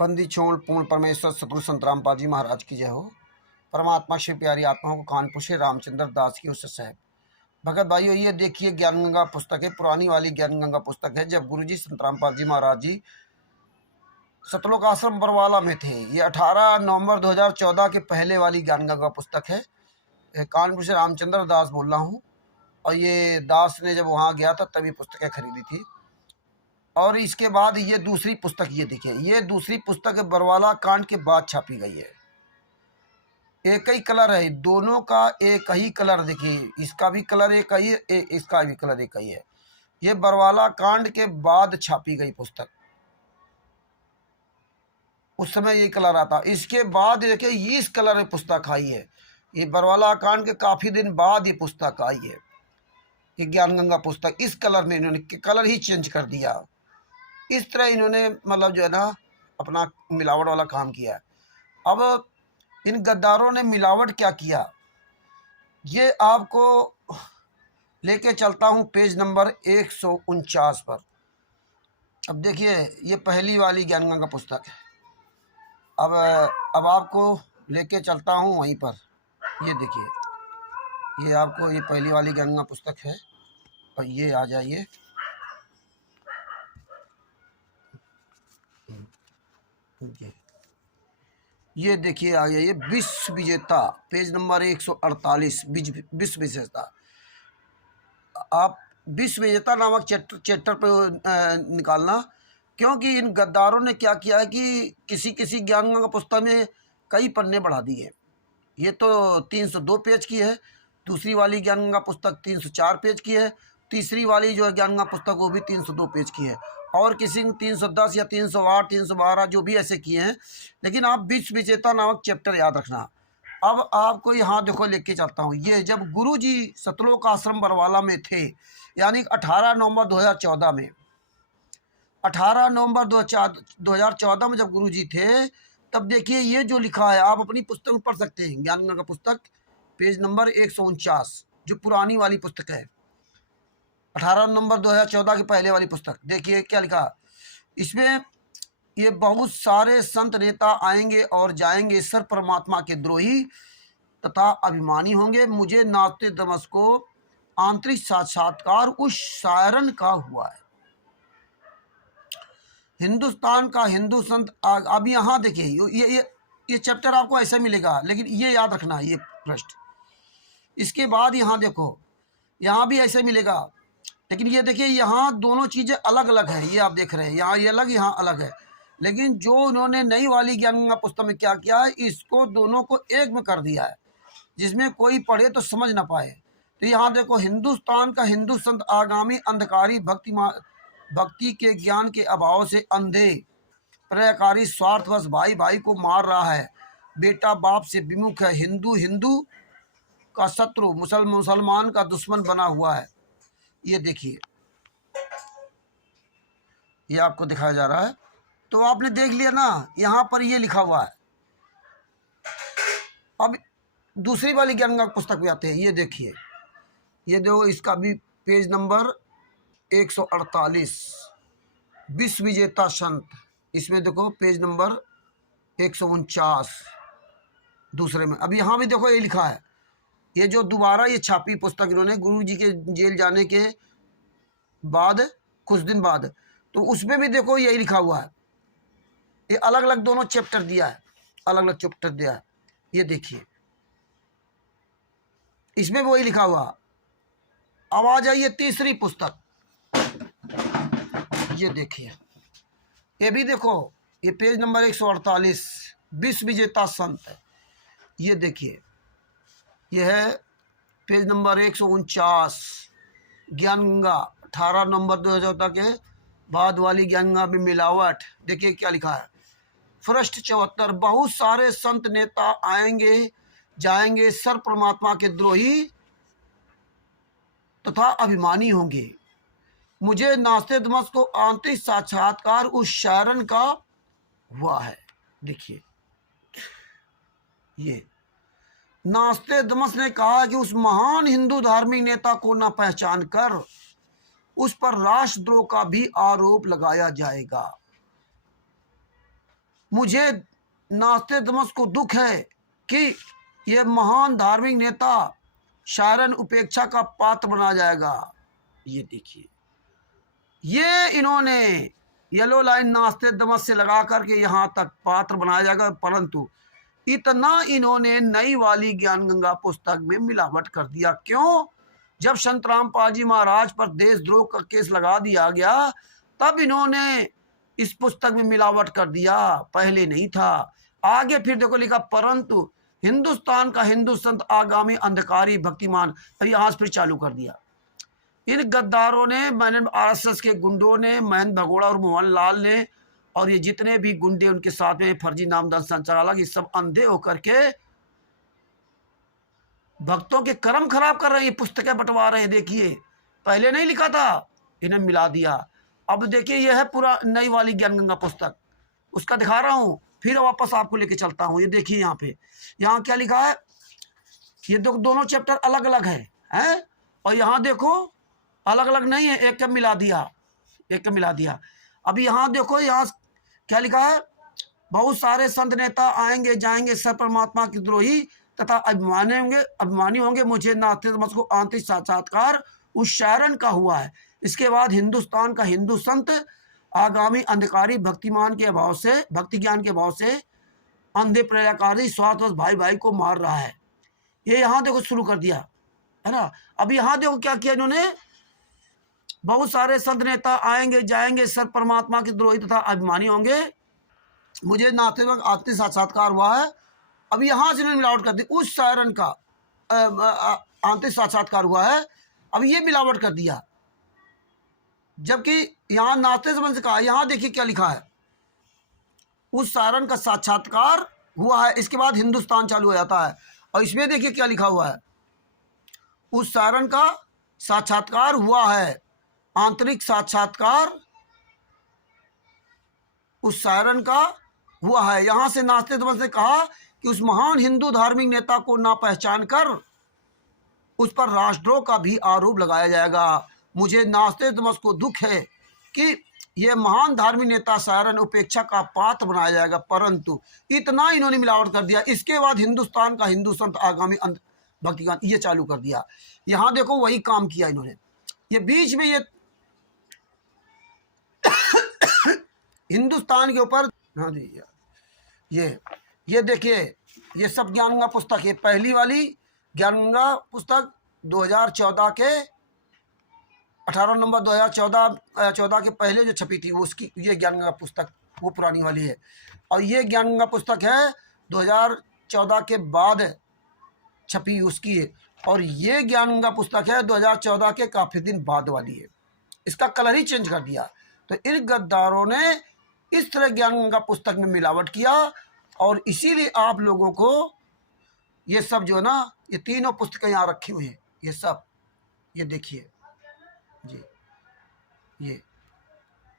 बंदी छोड़ पूर्ण परमेश्वर सतगुरु संत रामपाल जी महाराज की जय हो। परमात्मा से प्यारी आत्माओं को कानपुर से रामचंद्र दास की उस साहब भगत भाइयों, ये देखिए ज्ञान गंगा पुस्तक है, पुरानी वाली ज्ञान गंगा पुस्तक है। जब गुरुजी संत रामपाल जी महाराज जी सतलोक आश्रम बरवाला में थे, ये 18 नवंबर 2014 के पहले वाली ज्ञान गंगा पुस्तक है। कानपुर से रामचंद्र दास बोल रहा हूँ, और ये दास ने जब वहाँ गया था तभी पुस्तकें खरीदी थी। और इसके बाद ये दूसरी पुस्तक, ये देखिए, ये दूसरी पुस्तक बरवाला कांड के बाद छापी गई है। एक ही कलर है, दोनों का एक ही कलर। देखिए, इसका भी कलर एक ही है, इसका भी कलर एक ही है। ये बरवाला कांड के बाद छापी गई पुस्तक, उस समय ये कलर आता। इसके बाद देखिए इस कलर में पुस्तक आई है। ये बरवाला कांड के काफ़ी दिन बाद ये पुस्तक आई है, ये ज्ञान गंगा पुस्तक। इस कलर में इन्होंने कलर ही चेंज कर दिया। इस तरह इन्होंने मतलब जो है ना अपना मिलावट वाला काम किया है। अब इन गद्दारों ने मिलावट क्या किया, ये आपको लेके चलता हूँ पेज नंबर 149 पर। अब देखिए, ये पहली वाली ज्ञान गंगा पुस्तक है। अब आपको लेके चलता हूँ वहीं पर। ये देखिए, ये आपको ये पहली वाली ज्ञान गंगा पुस्तक है। और ये आ जाइए, ये देखिए आ गया, ये विश्व विजेता, पेज नंबर 148, विश्व विजेता। आप विश्व विजेता नामक चैप्टर पे निकालना, क्योंकि इन गद्दारों ने क्या किया है कि किसी किसी ज्ञान गंगा पुस्तक में कई पन्ने बढ़ा दिए। ये तो 302 पेज की है, दूसरी वाली ज्ञान गंगा पुस्तक 304 पेज की है, तीसरी वाली जो है ज्ञान गंगा पुस्तक वो भी 302 पेज की है, और किसी ने 310 या 308, 312 जो भी ऐसे किए हैं। लेकिन आप विश्व विजेता नामक चैप्टर याद रखना। अब आपको यहाँ देखो लेके चलता हूँ। ये जब गुरु जी सतलोक आश्रम बरवाला में थे, यानी 18 नवंबर 2014 में, 18 नवंबर 2014 में जब गुरु जी थे, तब देखिए ये जो लिखा है, आप अपनी पुस्तक में पढ़ सकते हैं। ज्ञान गंगा पुस्तक पेज नंबर 149, जो पुरानी वाली पुस्तक है, 18 नवंबर 2014 की पहले वाली पुस्तक। देखिए क्या लिखा इसमें, ये बहुत सारे संत नेता आएंगे और जाएंगे, सर परमात्मा के द्रोही तथा अभिमानी होंगे। मुझे नास्ते दमस को आंतरिक साक्षात्कार उस शायरन का हुआ है। हिंदुस्तान का हिंदू संत अब यहाँ देखिए, ये चैप्टर आपको ऐसा मिलेगा, लेकिन ये याद रखना, ये पृष्ठ। इसके बाद यहाँ देखो, यहाँ भी ऐसे मिलेगा, लेकिन ये देखिए यहाँ दोनों चीज़ें अलग अलग है। ये आप देख रहे हैं, यहाँ ये अलग, यहाँ अलग है। लेकिन जो उन्होंने नई वाली ज्ञान गंगा पुस्तक में क्या किया है, इसको दोनों को एक में कर दिया है, जिसमें कोई पढ़े तो समझ ना पाए। तो यहाँ देखो, हिंदुस्तान का हिंदू संत आगामी अंधकारी भक्ति के ज्ञान के अभाव से अंधे प्रयाकारी स्वार्थवश भाई भाई को मार रहा है। बेटा बाप से विमुख है, हिंदू हिंदू का शत्रु, मुसलमान का दुश्मन बना हुआ है। ये देखिए, ये आपको दिखाया जा रहा है। तो आपने देख लिया ना, यहाँ पर ये लिखा हुआ है। अब दूसरी वाली ज्ञान गंगा पुस्तक भी आते हैं। ये देखिए, ये देखो, इसका भी पेज नंबर 148, विश्व विजेता संत। इसमें देखो पेज नंबर 149 दूसरे में। अब यहाँ भी देखो ये लिखा है, ये जो दोबारा ये छापी पुस्तक इन्होंने गुरु जी के जेल जाने के बाद कुछ दिन बाद, तो उसमें भी देखो यही लिखा हुआ है। ये अलग अलग दोनों चैप्टर दिया है, अलग अलग चैप्टर दिया है। ये देखिए, इसमें वही लिखा हुआ। अब आ जाइए तीसरी पुस्तक, ये देखिए, ये भी देखो, ये पेज नंबर 148, विश्व विजेता संत है। ये देखिए, यह है पेज नंबर 149, ज्ञान गंगा 18 नवंबर 2014 के बाद वाली ज्ञान गंगा में मिलावट। देखिए क्या लिखा है, पृष्ठ 74, बहुत सारे संत नेता आएंगे जाएंगे, सर परमात्मा के द्रोही तथा अभिमानी होंगे। मुझे नास्ते दमस को आंतरिक साक्षात्कार उस शायरन का हुआ है। देखिए, ये नास्ते दमस ने कहा कि उस महान हिंदू धार्मिक नेता को न पहचान कर उस पर राष्ट्रद्रोह का भी आरोप लगाया जाएगा। मुझे नास्तेदमस को दुख है कि ये महान धार्मिक नेता शायरन उपेक्षा का पात्र बना जाएगा। ये देखिए, ये इन्होंने येलो लाइन नास्तेदमस से लगा करके यहाँ तक पात्र बनाया जाएगा, परंतु इतना इन्होंने नई वाली ज्ञान गंगा पुस्तक में मिलावट कर दिया। क्यों? जब संत रामपाल जी महाराज पर देशद्रोह का केस लगा दिया गया, तब इन्होंने इस पुस्तक में मिलावट कर दिया, पहले नहीं था। आगे फिर देखो लिखा, परंतु हिंदुस्तान का हिंदू संत आगामी अंधकारी भक्तिमान। अभी आज फिर चालू कर दिया। इन गद्दारों ने, मैंने आरएसएस के गुंडों ने, महेंद्र भगोड़ा और मोहन लाल ने, और ये जितने भी गुंडे उनके साथ में फर्जी नामदान संचालक, ये सब अंधे होकर के भक्तों के कर्म खराब कर रहे हैं, पुस्तकें बंटवा रहे हैं। देखिए, पहले नहीं लिखा था, इन्हें मिला दिया। अब देखिए, यह है पूरा नई वाली ज्ञान गंगा पुस्तक, उसका दिखा रहा हूं, फिर वापस आपको लेके चलता हूं। ये देखिए, यहाँ पे, यहाँ क्या लिखा है, ये दोनों चैप्टर अलग अलग है, और यहाँ देखो अलग अलग नहीं है, एक का मिला दिया, एक का मिला दिया। अब यहाँ देखो, यहाँ क्या लिखा है, बहुत सारे संत नेता आएंगे जाएंगे, सब परमात्मा के द्रोही तथा अभिमानी होंगे। मुझे नास्तेदमस को आंतरिक साक्षात्कार उस शायरन का हुआ है। इसके बाद हिंदुस्तान का हिंदू संत आगामी अंधकारी भक्तिमान के अभाव से, भक्ति ज्ञान के अभाव से अंधे प्रयाकारी स्वार्थवश भाई भाई को मार रहा है। ये यहाँ देखो शुरू कर दिया है ना। अब यहाँ देखो क्या किया इन्होंने, बहुत सारे संत नेता आएंगे जाएंगे, सब परमात्मा के द्रोही तथा अभिमानी होंगे। मुझे नास्तिक आत्मिक साक्षात्कार हुआ है। अब यहाँ से मिलावट कर दी, उस शायरन का आंतरिक साक्षात्कार हुआ है, अब ये मिलावट कर दिया। जबकि यहाँ नास्तिक से कहा, यहाँ देखिए क्या लिखा है, उस शायरन का साक्षात्कार हुआ है। इसके बाद हिंदुस्तान चालू हो जाता है, और इसमें देखिए क्या लिखा हुआ है, उस शायरन का साक्षात्कार हुआ है, आंतरिक साक्षात्कार उस शायरन का हुआ है। यहां से नास्तिक ने कहा कि उस महान हिंदू धार्मिक नेता को ना पहचान कर उस पर राष्ट्रद्रोह का भी आरोप लगाया जाएगा। मुझे नास्तिक को दुख है कि यह महान धार्मिक नेता शायरन उपेक्षा का पात्र बनाया जाएगा, परंतु इतना इन्होंने मिलावट कर दिया। इसके बाद हिंदुस्तान का हिंदू संत आगामी भक्तिगान, ये चालू कर दिया। यहां देखो वही काम किया इन्होंने। ये बीच में ये हिंदुस्तान के ऊपर, हाँ जी, ये देखिए, ये सब ज्ञान गंगा पुस्तक है। पहली वाली ज्ञान गंगा पुस्तक 2014 के 18 नवंबर 2014 के पहले जो छपी थी, वो उसकी, ये ज्ञान गंगा पुस्तक वो पुरानी वाली है। और ये ज्ञान गंगा पुस्तक है 2014 के बाद छपी, उसकी है। और ये ज्ञान गंगा पुस्तक है 2014 के काफी दिन बाद वाली है। इसका कलर ही चेंज कर दिया। तो इन गद्दारों ने इस तरह ज्ञान गंगा पुस्तक में मिलावट किया, और इसीलिए आप लोगों को ये सब जो है ना, ये तीनों पुस्तकें यहाँ रखी हुई हैं, ये सब, ये देखिए जी, ये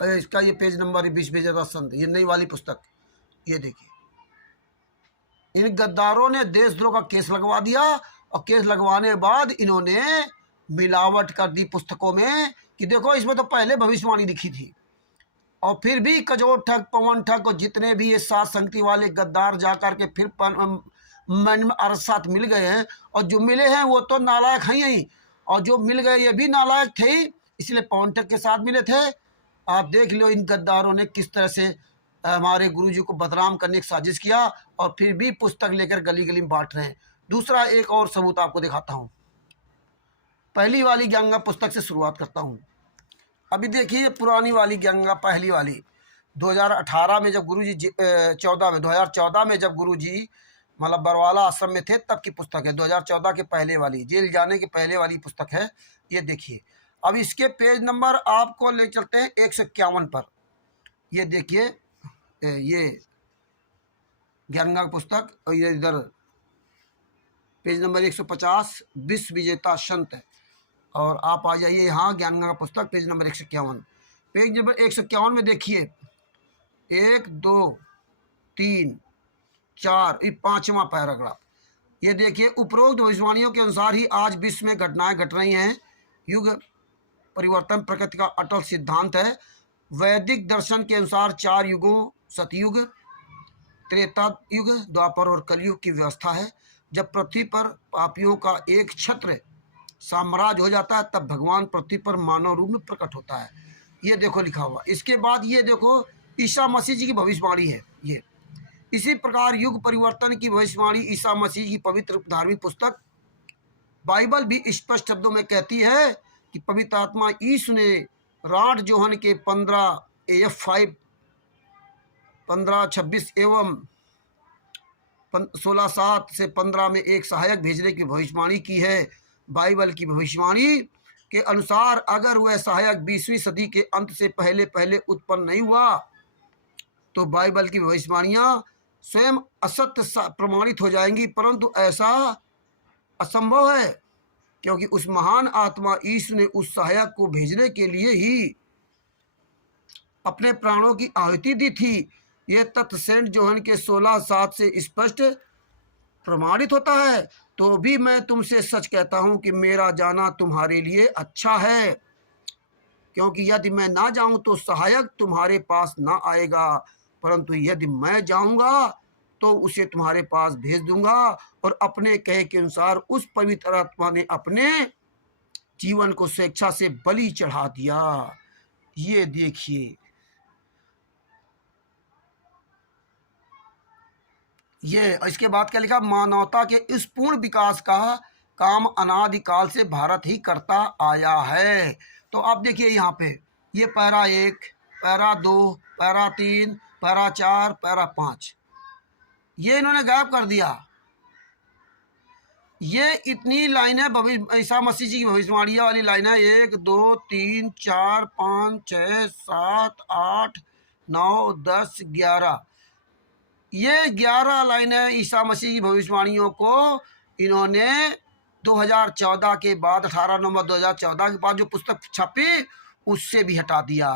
इसका ये पेज नंबर 20 में ज़्यादा संत, ये नई वाली पुस्तक, ये देखिए। इन गद्दारों ने देशद्रोह का केस लगवा दिया, और केस लगवाने के बाद इन्होंने मिलावट कर दी पुस्तकों में कि देखो इसमें तो पहले भविष्यवाणी लिखी थी। और फिर भी कजोर ठग, पवन ठग और जितने भी ये सात संगति वाले गद्दार जा कर के फिर मन में अरसात मिल गए हैं, और जो मिले हैं वो तो नालायक हैं ही, और जो मिल गए ये भी नालायक थे ही, इसलिए पवन ठग के साथ मिले थे। आप देख लो इन गद्दारों ने किस तरह से हमारे गुरुजी को बदनाम करने की साजिश किया, और फिर भी पुस्तक लेकर गली गली में बांट रहे हैं। दूसरा एक और सबूत आपको दिखाता हूँ। पहली वाली ज्ञान गंगा पुस्तक से शुरुआत करता हूँ। अभी देखिए पुरानी वाली ज्ञान गंगा, पहली वाली 2018 में जब गुरुजी 2014 में जब गुरुजी मतलब बरवाला आश्रम में थे तब की पुस्तक है। 2014 के पहले वाली, जेल जाने के पहले वाली पुस्तक है। ये देखिए, अब इसके पेज नंबर आपको ले चलते हैं 151 पर। ये देखिए, ये ज्ञान गंगा पुस्तक, और ये इधर पेज नंबर 150 विश्व विजेता संत है। और आप आ जाइए यहाँ ज्ञान गंगा पुस्तक पेज नंबर 151। पेज नंबर 151 में देखिए 1 2 3 4, ये 5वां पैराग्राफ। ये देखिए, उपरोक्त भविष्यवाणियों के अनुसार ही आज विश्व में घटनाएं घट रही हैं। युग परिवर्तन प्रकृति का अटल सिद्धांत है। वैदिक दर्शन के अनुसार 4 युगों, सतयुग, त्रेता युग, द्वापर और कलयुग की व्यवस्था है। जब पृथ्वी पर पापियों का एक छत्र साम्राज्य हो जाता है तब भगवान पृथ्वी पर मानव रूप में प्रकट होता है। ये देखो लिखा हुआ। इसके बाद ये देखो ईसा मसीह जी की भविष्यवाणी है। ये इसी प्रकार युग परिवर्तन की भविष्यवाणी ईसा मसीह की पवित्र धार्मिक पुस्तक बाइबल भी स्पष्ट शब्दों में कहती है कि पवित्र आत्मा यीशु ने रॉड जोहन के 15 15:26 एवं 16:7 से 15 में एक सहायक भेजने की भविष्यवाणी की है। बाइबल की भविष्यवाणी के अनुसार अगर वह सहायक 20वीं सदी के अंत से पहले पहले उत्पन्न नहीं हुआ तो बाइबल की भविष्यवाणियां स्वयं असत्य प्रमाणित हो जाएंगी, परंतु ऐसा असंभव है क्योंकि उस महान आत्मा यीशु ने उस सहायक को भेजने के लिए ही अपने प्राणों की आहुति दी थी। यह तथ्य सेंट जोहन के 16:7 से स्पष्ट प्रमाणित होता है। तो भी मैं तुमसे सच कहता हूं कि मेरा जाना तुम्हारे लिए अच्छा है, क्योंकि यदि मैं ना जाऊं तो सहायक तुम्हारे पास ना आएगा, परंतु यदि मैं जाऊंगा तो उसे तुम्हारे पास भेज दूंगा। और अपने कहे के अनुसार उस पवित्र आत्मा ने अपने जीवन को स्वेच्छा से बलि चढ़ा दिया। ये देखिए, ये इसके बाद क्या लिखा, मानवता के इस पूर्ण विकास का काम अनादिकाल से भारत ही करता आया है। तो आप देखिए यहाँ पे ये para 1, para 2, para 3, para 4, para 5 ये इन्होंने गायब कर दिया। ये इतनी लाइनें ईसा मसीह जी की भविष्यवाणियां वाली लाइनें 1, 2, 3, 4, 5, 6, 7, 8, 9, 10, 11 ये 11 लाइनें ईसा मसीह की भविष्यवाणियों को इन्होंने 2014 के बाद 18 नवंबर 2014 के बाद जो पुस्तक छपी उससे भी हटा दिया।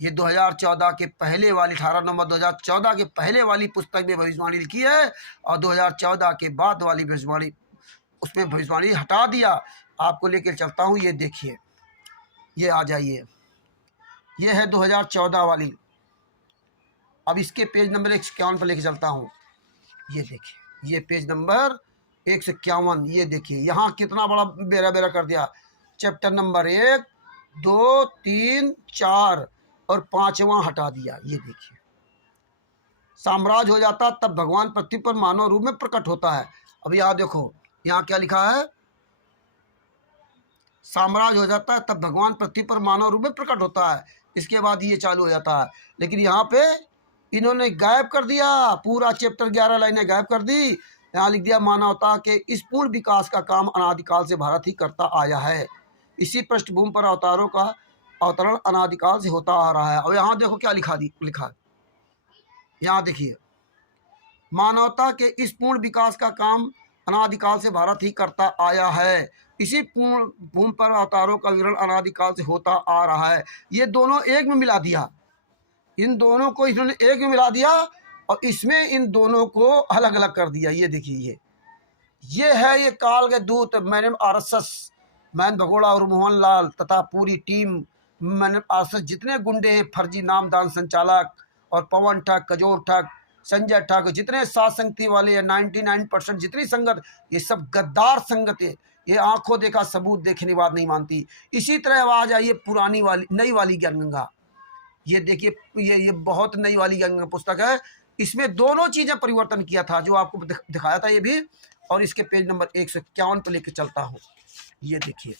ये 2014 के पहले वाली 18 नवंबर 2014 के पहले वाली पुस्तक में भविष्यवाणी लिखी है और 2014 के बाद वाली भविष्यवाणी उसमें भविष्यवाणी हटा दिया। आपको लेकर चलता हूँ, ये देखिए, ये आ जाइए, ये है 2014 वाली। अब इसके पेज नंबर 151 पर लेके चलता हूँ। ये देखिए, ये पेज नंबर 151, ये देखिए यहाँ कितना बड़ा बेरा बेरा कर दिया। चैप्टर नंबर 1, 2, 3, 4 और 5वां हटा दिया। ये देखिए, साम्राज्य हो जाता तब भगवान पृथ्वी पर मानव रूप में प्रकट होता है। अब यहाँ देखो, यहाँ क्या लिखा है, साम्राज्य हो जाता है तब भगवान पृथ्वी पर मानव रूप में प्रकट होता है। इसके बाद ये चालू हो जाता है, लेकिन यहाँ पे इन्होंने गायब कर दिया, पूरा चैप्टर 11 लाइनें गायब कर दी। यहाँ लिख दिया, मानवता के इस पूर्ण विकास का काम अनादिकाल से भारत ही करता आया है। इसी पृष्ठभूमि पर अवतारों का अवतरण अनादिकाल से होता आ रहा है। और यहाँ देखो क्या लिखा, यहाँ देखिए, मानवता के इस पूर्ण विकास का काम अनादिकाल से भारत ही करता आया है। इसी पूर्ण भूमि पर अवतारों का विवरण अनादिकाल से होता आ रहा है। ये दोनों एक में मिला दिया, इन दोनों को इन्होंने एक में मिला दिया और इसमें इन दोनों को अलग अलग कर दिया। ये देखिए, ये है ये काल के दूत मैंने RSS मैन भगोड़ा और मोहन लाल तथा पूरी टीम मैंने RSS जितने गुंडे हैं, फर्जी नामदान संचालक और पवन ठग, कजोर ठग, संजय ठग, जितने सात संगति वाले हैं 99% जितनी संगत, ये सब गद्दार संगत है। ये आंखों देखा सबूत देखने बात नहीं मानती। इसी तरह आवाज आई है पुरानी वाली नई वाली ज्ञानगंगा। ये देखिए, ये बहुत नई वाली ज्ञानगंगा पुस्तक है। इसमें दोनों चीजें परिवर्तन किया था जो आपको दिखाया था ये भी। और इसके पेज नंबर 151 पे लेके चलता हूँ। ये देखिए,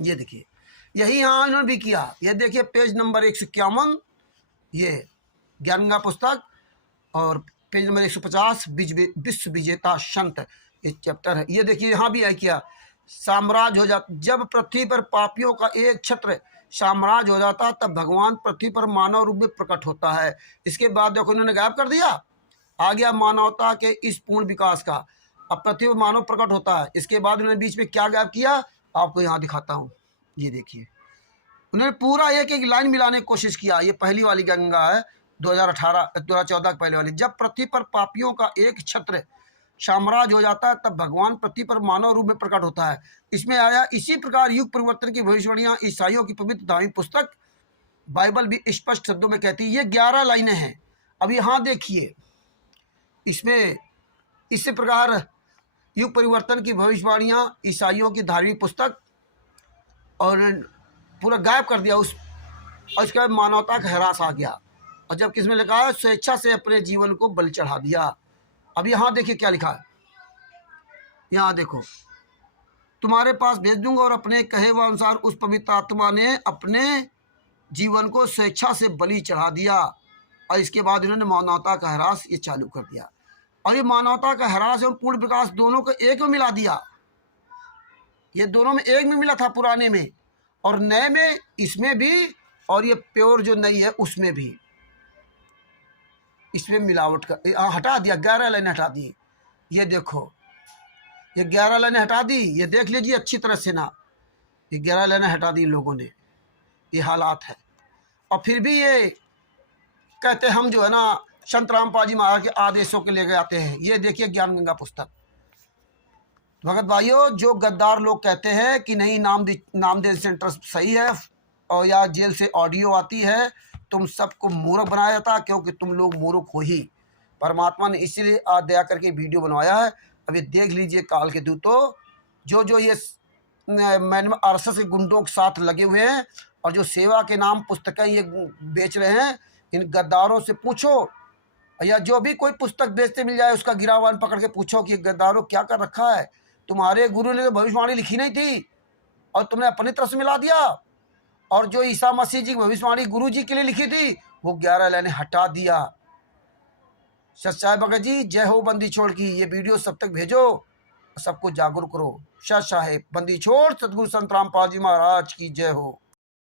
ये देखिए, यही यहाँ इन्होंने भी किया। ये देखिए पेज नंबर 151, ये ज्ञानगंगा पुस्तक, और पेज नंबर 150 विश्व विजेता संत, ये चैप्टर है। ये देखिए यहाँ भी किया, साम्राज्य हो जाता जब पृथ्वी पर पापियों का एक छत्र साम्राज्य हो जाता तब भगवान पृथ्वी पर मानव रूप में प्रकट होता है। इसके बाद देखो इन्होंने गायब कर दिया, आ गया मानवता के इस पूर्ण विकास का। अब पृथ्वी पर मानव प्रकट होता है। इसके बाद उन्होंने बीच में क्या गायब किया आपको यहाँ दिखाता हूँ। ये देखिए, उन्होंने पूरा एक एक लाइन मिलाने की कोशिश किया। ये पहली वाली गंगा है 2014 की पहले वाली। जब पृथ्वी पर पापियों का एक छत्र साम्राज्य हो जाता है तब भगवान पृथ्वी पर मानव रूप में प्रकट होता है। इसमें आया, इसी प्रकार युग परिवर्तन की भविष्यवाणियां ईसाइयों की पवित्र धार्मिक पुस्तक बाइबल भी स्पष्ट शब्दों में कहती है। ये 11 लाइनें हैं अब यहाँ देखिए, इसमें इसी प्रकार युग परिवर्तन की भविष्यवाणियाँ, ईसाइयों की धार्मिक पुस्तक, और पूरा गायब कर दिया उस, और इसके बाद मानवता का ह्रास आ गया। और जब किसमें लिखा है, स्वेच्छा से अपने जीवन को बलि चढ़ा दिया। अब यहाँ देखिए क्या लिखा है, यहाँ देखो, तुम्हारे पास भेज दूंगा और अपने कहे हुए अनुसार उस पवित्र आत्मा ने अपने जीवन को स्वेच्छा से बलि चढ़ा दिया। और इसके बाद इन्होंने मानवता का ह्रास ये चालू कर दिया। और ये मानवता का ह्रास एवं पूर्ण विकास दोनों को एक में मिला दिया। ये दोनों में एक में मिला था, पुराने में और नए में, इसमें भी, और ये प्योर जो नई है उसमें भी, इसमें मिलावट कर हटा दिया। 11 लाइनें हटा दी। ये देखो, ये 11 लाइनें हटा दी। ये देख लीजिए अच्छी तरह से ना, ये 11 लाइनें हटा दी लोगों ने। ये हालात है। और फिर भी ये कहते हम जो है ना संत रामपाल जी महाराज के आदेशों के ले गए आते हैं। ये देखिए ज्ञान गंगा पुस्तक। भगत भाइयों, जो गद्दार लोग कहते हैं कि नहीं नामदेव सेंटर सही है और या जेल से ऑडियो आती है, तुम सबको मूर्ख बनाया जाता, क्योंकि तुम लोग मूर्ख हो ही। परमात्मा ने इसीलिए आज दया करके वीडियो बनवाया है। अभी देख लीजिए काल के दूतों, जो ये मैंने आरएसएस के गुंडों के साथ लगे हुए हैं और जो सेवा के नाम पुस्तकें ये बेच रहे हैं, इन गद्दारों से पूछो, या जो भी कोई पुस्तक बेचते मिल जाए उसका गिरावान पकड़ के पूछो कि गद्दारों क्या कर रखा है। तुम्हारे गुरु ने तो भविष्यवाणी लिखी नहीं थी और तुमने अपनी तरफ से मिला दिया। और जो ईसा मसीह जी की भविष्यवाणी गुरु जी के लिए लिखी थी, वो 11 लाइनें हटा दिया। सच्चाई भगत जी, जय हो बंदी छोड़ की। ये वीडियो सब तक भेजो, सबको जागरूक करो। सच साहेब बंदी छोड़, सतगुरु संत रामपाल जी महाराज की जय हो।